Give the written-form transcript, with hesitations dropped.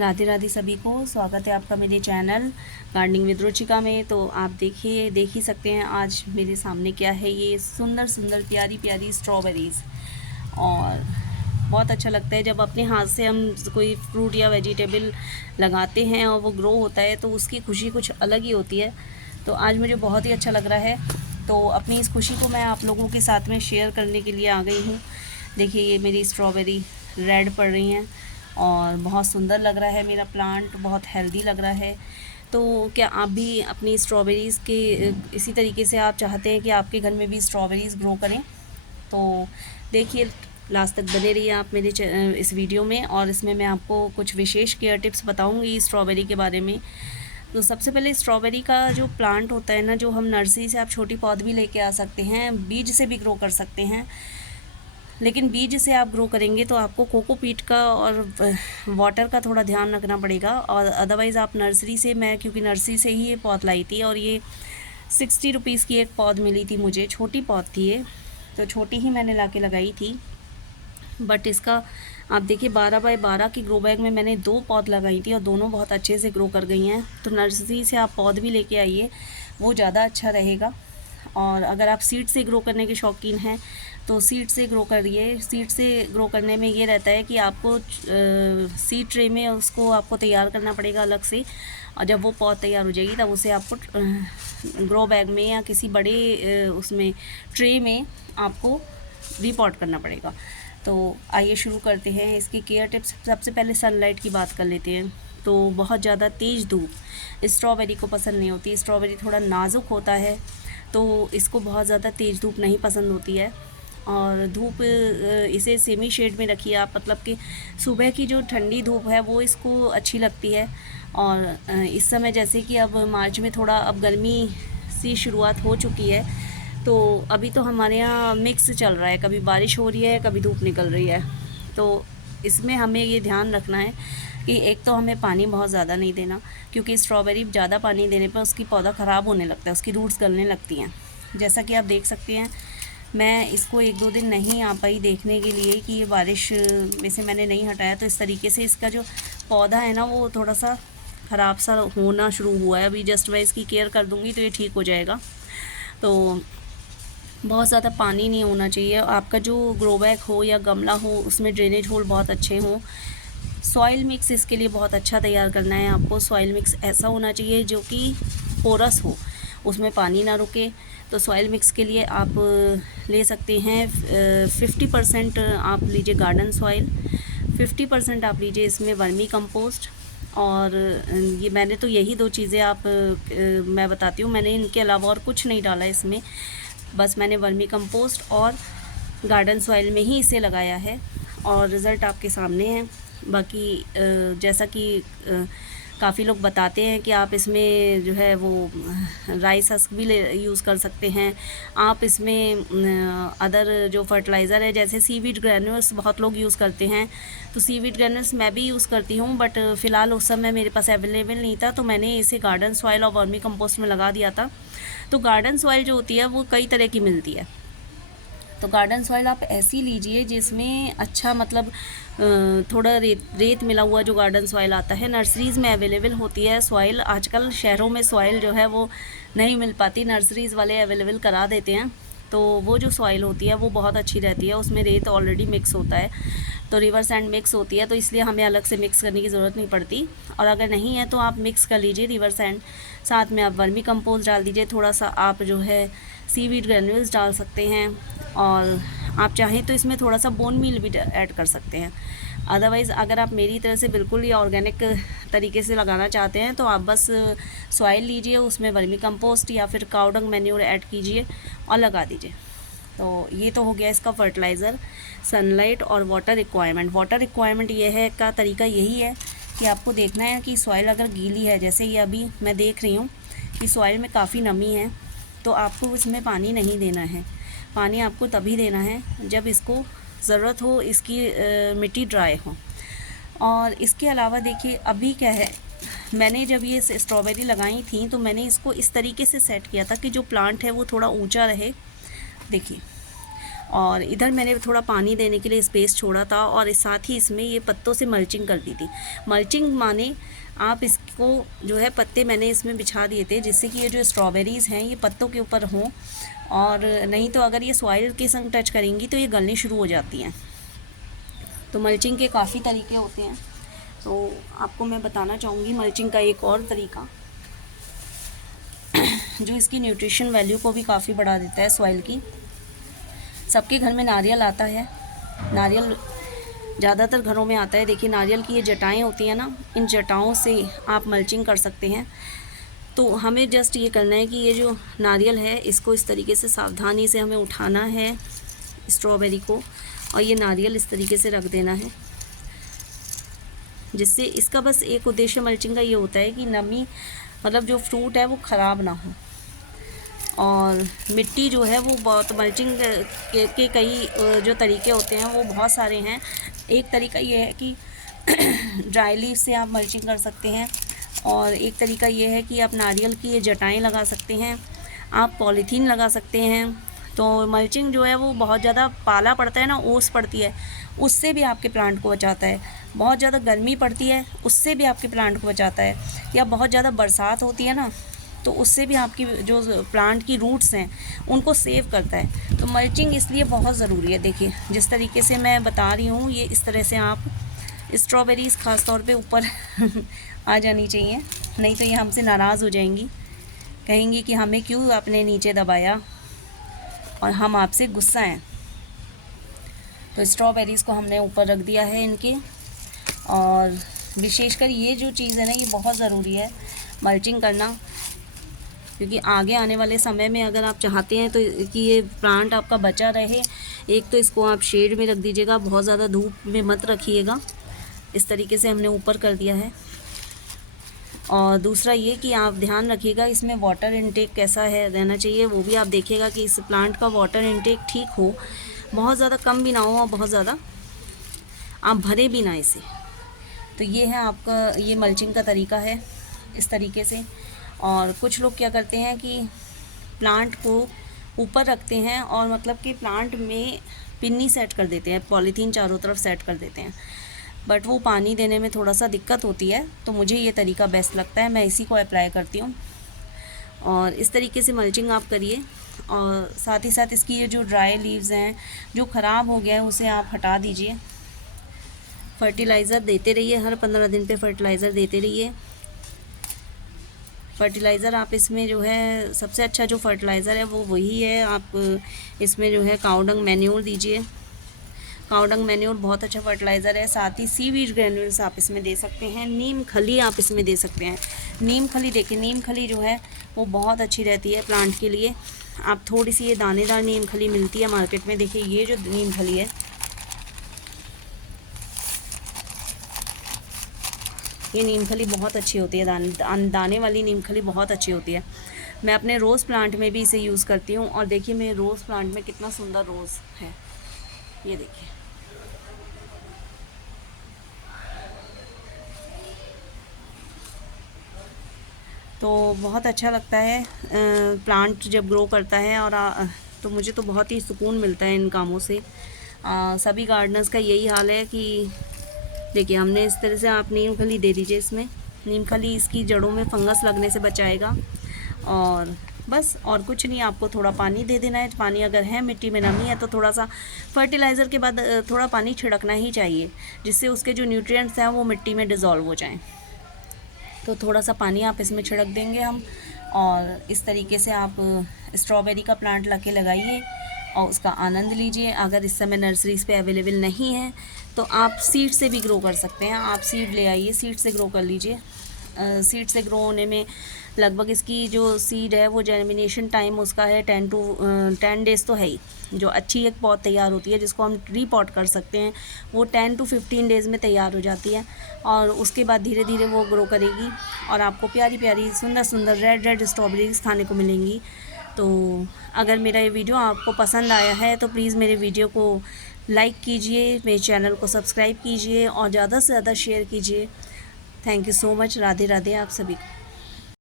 राधे राधे सभी को। स्वागत है आपका मेरे चैनल गार्डनिंग विद रुचिका में। तो आप देख ही सकते हैं आज मेरे सामने क्या है। ये सुंदर सुंदर प्यारी प्यारी स्ट्रॉबेरीज़। और बहुत अच्छा लगता है जब अपने हाथ से हम कोई फ्रूट या वेजिटेबल लगाते हैं और वो ग्रो होता है, तो उसकी खुशी कुछ अलग ही होती है। तो आज मुझे बहुत ही अच्छा लग रहा है, तो अपनी इस खुशी को मैं आप लोगों के साथ में शेयर करने के लिए आ गई हूँ। देखिए, ये मेरी स्ट्रॉबेरी रेड पड़ रही हैं और बहुत सुंदर लग रहा है। मेरा प्लांट बहुत हेल्दी लग रहा है। तो क्या आप भी अपनी स्ट्रॉबेरीज़ के इसी तरीके से आप चाहते हैं कि आपके घर में भी स्ट्रॉबेरीज़ ग्रो करें? तो देखिए, लास्ट तक बने रहिए आप मेरे इस वीडियो में, और इसमें मैं आपको कुछ विशेष केयर टिप्स बताऊंगी स्ट्रॉबेरी के बारे में। तो सबसे पहले स्ट्रॉबेरी का जो प्लांट होता है ना, जो हम नर्सरी से आप छोटी पौध भी लेके आ सकते हैं, बीज से भी ग्रो कर सकते हैं। लेकिन बीज से आप ग्रो करेंगे तो आपको कोकोपीट का और वाटर का थोड़ा ध्यान रखना पड़ेगा। और अदरवाइज़ आप नर्सरी से, मैं क्योंकि नर्सरी से ही ये पौध लाई थी, और ये 60 रुपीज़ की एक पौध मिली थी मुझे। छोटी पौध थी ये, तो छोटी ही मैंने ला के लगाई थी। बट इसका आप देखिए, 12 बाय 12 की ग्रो बैग में मैंने 2 पौध लगाई थी और दोनों बहुत अच्छे से ग्रो कर गई हैं। तो नर्सरी से आप पौध भी लेके आइए, वो ज़्यादा अच्छा रहेगा। और अगर आप सीड से ग्रो करने के शौकीन हैं तो सीड से ग्रो करिए। सीड से ग्रो करने में ये रहता है कि आपको सीड ट्रे में उसको आपको तैयार करना पड़ेगा अलग से, और जब वो पौध तैयार हो जाएगी तब उसे आपको ग्रो बैग में या किसी बड़े उसमें ट्रे में आपको रिपॉट करना पड़ेगा। तो आइए शुरू करते हैं इसकी केयर टिप्स। सबसे पहले सनलाइट की बात कर लेते हैं। तो बहुत ज़्यादा तेज़ धूप स्ट्रॉबेरी को पसंद नहीं होती। स्ट्रॉबेरी थोड़ा नाजुक होता है, तो इसको बहुत ज़्यादा तेज़ धूप नहीं पसंद होती है। और धूप इसे सेमी शेड में रखिए आप, मतलब कि सुबह की जो ठंडी धूप है वो इसको अच्छी लगती है। और इस समय जैसे कि अब मार्च में थोड़ा अब गर्मी सी शुरुआत हो चुकी है, तो अभी तो हमारे यहाँ मिक्स चल रहा है, कभी बारिश हो रही है कभी धूप निकल रही है। तो इसमें हमें ये ध्यान रखना है कि एक तो हमें पानी बहुत ज़्यादा नहीं देना, क्योंकि स्ट्रॉबेरी ज़्यादा पानी देने पर उसकी पौधा ख़राब होने लगता है, उसकी रूट्स गलने लगती हैं। जैसा कि आप देख सकते हैं, मैं इसको 1-2 दिन नहीं आ पाई देखने के लिए कि ये बारिश में से मैंने नहीं हटाया, तो इस तरीके से इसका जो पौधा है ना वो थोड़ा सा ख़राब सा होना शुरू हुआ है। अभी जस्ट मैं इसकी केयर कर दूँगी तो ये ठीक हो जाएगा। तो बहुत ज़्यादा पानी नहीं होना चाहिए। आपका जो ग्रो बैग हो या गमला हो, उसमें ड्रेनेज होल बहुत अच्छे हों। सॉइल मिक्स इसके लिए बहुत अच्छा तैयार करना है आपको। सॉइल मिक्स ऐसा होना चाहिए जो कि पोरस हो, उसमें पानी ना रुके। तो सॉइल मिक्स के लिए आप ले सकते हैं 50% आप लीजिए गार्डन सॉइल, 50% आप लीजिए इसमें वर्मी कंपोस्ट। और ये मैंने तो यही 2 चीज़ें मैं बताती हूँ, मैंने इनके अलावा और कुछ नहीं डाला इसमें। बस मैंने वर्मी कंपोस्ट और गार्डन सॉइल में ही इसे लगाया है, और रिज़ल्ट आपके सामने है। बाकी जैसा कि काफ़ी लोग बताते हैं कि आप इसमें जो है वो राइस हस्क भी यूज़ कर सकते हैं। आप इसमें अदर जो फर्टिलाइज़र है, जैसे सीवीड ग्रैन्यूल्स बहुत लोग यूज़ करते हैं, तो सीवीड ग्रैन्यूल्स मैं भी यूज़ करती हूँ, बट फ़िलहाल उस समय मेरे पास अवेलेबल नहीं था, तो मैंने इसे गार्डन सॉइल और वर्मी कंपोस्ट में लगा दिया था। तो गार्डन सॉइल जो होती है वो कई तरह की मिलती है। तो गार्डन सॉइल आप ऐसी लीजिए जिसमें अच्छा, मतलब थोड़ा रेत मिला हुआ जो गार्डन सॉइल आता है, नर्सरीज़ में अवेलेबल होती है सॉइल। आजकल शहरों में सॉइल जो है वो नहीं मिल पाती, नर्सरीज़ वाले अवेलेबल करा देते हैं। तो वो जो सॉइल होती है वो बहुत अच्छी रहती है, उसमें रेत ऑलरेडी मिक्स होता है, तो रिवर सैंड मिक्स होती है, तो इसलिए हमें अलग से मिक्स करने की ज़रूरत नहीं पड़ती। और अगर नहीं है तो आप मिक्स कर लीजिए रिवर सैंड, साथ में आप वर्मी कंपोस्ट डाल दीजिए, थोड़ा सा आप जो है सीवीड ग्रैन्यूल्स डाल सकते हैं, और आप चाहें तो इसमें थोड़ा सा बोन मील भी ऐड कर सकते हैं। अदरवाइज़ अगर आप मेरी तरह से बिल्कुल ही ऑर्गेनिक तरीके से लगाना चाहते हैं तो आप बस सॉइल लीजिए, उसमें वर्मी कंपोस्ट या फिर काउ डंग मैन्योर ऐड कीजिए और लगा दीजिए। तो ये तो हो गया इसका फर्टिलाइज़र। सनलाइट और वाटर रिक्वायरमेंट। वाटर रिक्वायरमेंट ये है का तरीका यही है कि आपको देखना है कि सॉइल अगर गीली है, जैसे ये अभी मैं देख रही हूँ कि सॉइल में काफ़ी नमी है, तो आपको इसमें पानी नहीं देना है। पानी आपको तभी देना है जब इसको ज़रूरत हो, इसकी मिट्टी ड्राई हो। और इसके अलावा देखिए, अभी क्या है, मैंने जब ये स्ट्रॉबेरी लगाई थी तो मैंने इसको इस तरीके से सेट किया था कि जो प्लांट है वो थोड़ा ऊंचा रहे। देखिए, और इधर मैंने थोड़ा पानी देने के लिए स्पेस छोड़ा था और साथ ही इसमें ये पत्तों से मल्चिंग कर दी थी। मल्चिंग माने आप इसको जो है पत्ते मैंने इसमें बिछा दिए थे जिससे कि ये जो स्ट्रॉबेरीज़ हैं ये पत्तों के ऊपर हों, और नहीं तो अगर ये सॉइल के संग टच करेंगी तो ये गलनी शुरू हो जाती हैं। तो मल्चिंग के काफ़ी तरीके होते हैं, तो आपको मैं बताना चाहूँगी मल्चिंग का एक और तरीका जो इसकी न्यूट्रिशन वैल्यू को भी काफ़ी बढ़ा देता है सॉइल की। सबके घर में नारियल आता है, नारियल ज़्यादातर घरों में आता है। देखिए नारियल की ये जटाएँ होती हैं ना, इन जटाओं से आप मल्चिंग कर सकते हैं। तो हमें जस्ट ये करना है कि ये जो नारियल है इसको इस तरीके से सावधानी से हमें उठाना है स्ट्रॉबेरी को, और ये नारियल इस तरीके से रख देना है, जिससे इसका बस एक उद्देश्य मल्चिंग का ये होता है कि नमी मतलब जो फ्रूट है वो ख़राब ना हो। और मिट्टी जो है वो बहुत मल्चिंग के कई जो तरीके होते हैं वो बहुत सारे हैं। एक तरीका ये है कि ड्राई लीफ से आप मल्चिंग कर सकते हैं, और एक तरीका ये है कि आप नारियल की ये जटाएँ लगा सकते हैं, आप पॉलीथीन लगा सकते हैं। तो मल्चिंग जो है वो बहुत ज़्यादा पाला पड़ता है ना, ओस पड़ती है, उससे भी आपके प्लांट को बचाता है। बहुत ज़्यादा गर्मी पड़ती है उससे भी आपके प्लांट को बचाता है, या बहुत ज़्यादा बरसात होती है ना तो उससे भी आपकी जो प्लांट की रूट्स हैं उनको सेव करता है। तो मल्चिंग इसलिए बहुत ज़रूरी है। देखिए जिस तरीके से मैं बता रही हूँ ये इस तरह से आप स्ट्रॉबेरीज़ ख़ास तौर पे ऊपर आ जानी चाहिए, नहीं तो ये हमसे नाराज़ हो जाएंगी, कहेंगी कि हमें क्यों आपने नीचे दबाया और हम आपसे गुस्सा हैं। तो स्ट्रॉबेरीज़ को हमने ऊपर रख दिया है इनके, और विशेषकर ये जो चीज़ है ना ये बहुत ज़रूरी है मल्चिंग करना, क्योंकि आगे आने वाले समय में अगर आप चाहते हैं तो कि ये प्लांट आपका बचा रहे, एक तो इसको आप शेड में रख दीजिएगा, बहुत ज़्यादा धूप में मत रखिएगा। इस तरीके से हमने ऊपर कर दिया है। और दूसरा ये कि आप ध्यान रखिएगा इसमें वाटर इनटेक कैसा है रहना चाहिए, वो भी आप देखिएगा कि इस प्लांट का वाटर इनटेक ठीक हो, बहुत ज़्यादा कम भी ना हो और बहुत ज़्यादा आप भरे भी ना इसे। तो ये है आपका ये मल्चिंग का तरीका है इस तरीके से। और कुछ लोग क्या करते हैं कि प्लांट को ऊपर रखते हैं और मतलब कि प्लांट में पिन्नी सेट कर देते हैं, पॉलीथीन चारों तरफ सेट कर देते हैं, बट वो पानी देने में थोड़ा सा दिक्कत होती है। तो मुझे ये तरीका बेस्ट लगता है, मैं इसी को अप्लाई करती हूँ। और इस तरीके से मल्चिंग आप करिए, और साथ ही साथ इसकी ये जो ड्राई लीव्स हैं जो ख़राब हो गया है उसे आप हटा दीजिए। फर्टिलाइज़र देते रहिए, हर 15 दिन पे फर्टिलाइज़र देते रहिए। फर्टिलाइज़र आप इसमें जो है सबसे अच्छा जो फर्टिलाइज़र है वो वही है, आप इसमें जो है काउडंग मैन्योर दीजिए। काउडंग मैन्योर बहुत अच्छा फर्टिलाइज़र है। साथ ही सीवीड ग्रैन्यूल्स आप इसमें दे सकते हैं, नीम खली आप इसमें दे सकते हैं। नीम खली देखिए, नीम खली जो है वो बहुत अच्छी रहती है प्लांट के लिए। आप थोड़ी सी ये दानेदार नीम खली मिलती है मार्केट में, देखिए ये जो नीम खली है ये नीम खली बहुत अच्छी होती है, दाने वाली नीम खली बहुत अच्छी होती है। मैं अपने रोज़ प्लांट में भी इसे यूज़ करती हूँ, और देखिए मेरे रोज़ प्लांट में कितना सुंदर रोज़ है, ये देखिए। तो बहुत अच्छा लगता है प्लांट जब ग्रो करता है, और तो मुझे तो बहुत ही सुकून मिलता है इन कामों से। सभी गार्डनर्स का यही हाल है कि देखिए हमने इस तरह से आप नीम खली दे दीजिए इसमें। नीम खली इसकी जड़ों में फंगस लगने से बचाएगा, और बस और कुछ नहीं, आपको थोड़ा पानी दे देना है। पानी अगर है मिट्टी में नमी है तो थोड़ा सा फर्टिलाइज़र के बाद थोड़ा पानी छिड़कना ही चाहिए, जिससे उसके जो न्यूट्रिएंट्स हैं वो मिट्टी में डिज़ोल्व हो जाएं। तो थोड़ा सा पानी आप इसमें छिड़क देंगे हम, और इस तरीके से आप स्ट्रॉबेरी का प्लांट लाके लगाइए और उसका आनंद लीजिए। अगर इस समय नर्सरीज़ पे अवेलेबल नहीं है तो आप सीड से भी ग्रो कर सकते हैं। आप सीड ले आइए, सीड से ग्रो कर लीजिए। सीड से ग्रो होने में लगभग इसकी जो सीड है वो जर्मिनेशन टाइम उसका है 10 डेज़ तो है ही। जो अच्छी एक पौध तैयार होती है जिसको हम रीपॉट कर सकते हैं वो 10 to 15 डेज़ में तैयार हो जाती है, और उसके बाद धीरे धीरे वो ग्रो करेगी और आपको प्यारी प्यारी सुंदर सुंदर रेड स्ट्रॉबेरीज़ खाने को मिलेंगी। तो अगर मेरा ये वीडियो आपको पसंद आया है तो प्लीज़ मेरे वीडियो को लाइक कीजिए, मेरे चैनल को सब्सक्राइब कीजिए और ज़्यादा से ज़्यादा शेयर कीजिए। Thank you so much. Radhe Radhe आप सभी को।